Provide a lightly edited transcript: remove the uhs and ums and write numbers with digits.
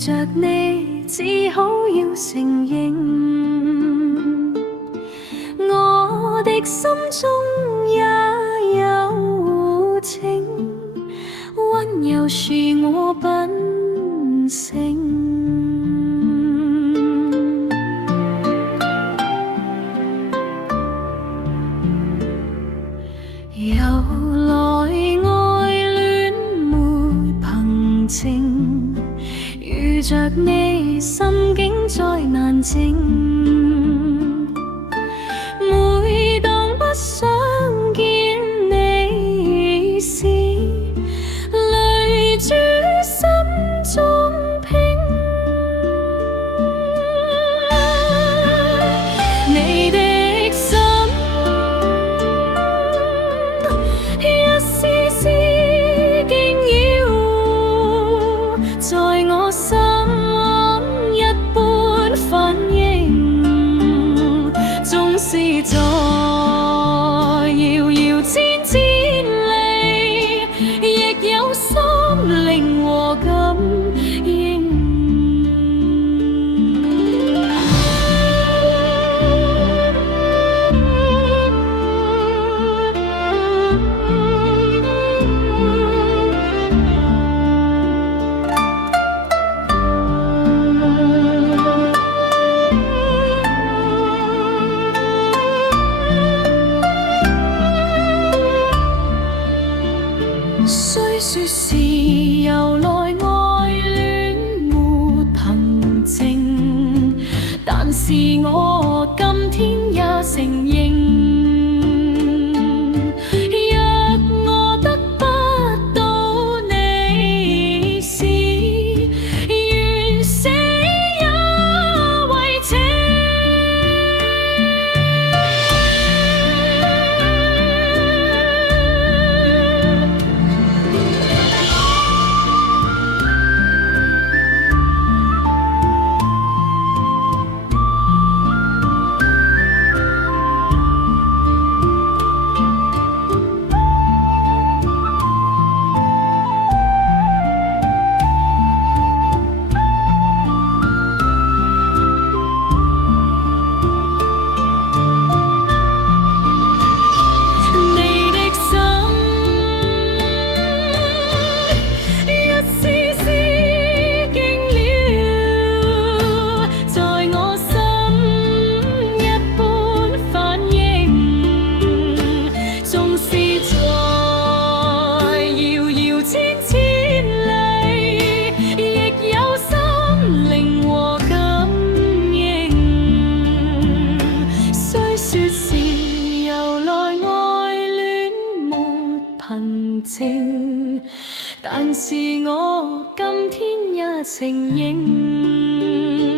着你，只好要承認，我的心中也有情，溫柔是我品性。由來愛戀沒憑證，遇着你心境再難靜。每當不想見你時，淚珠心中拼。你的心一絲絲驚擾，在我心一般反應，縱是在遙遙千千里，亦有心靈和感應。雖說是由來愛戀沒憑證，但是我今天也承認，若我得不到你時，願死也為情。但是我今天也承認。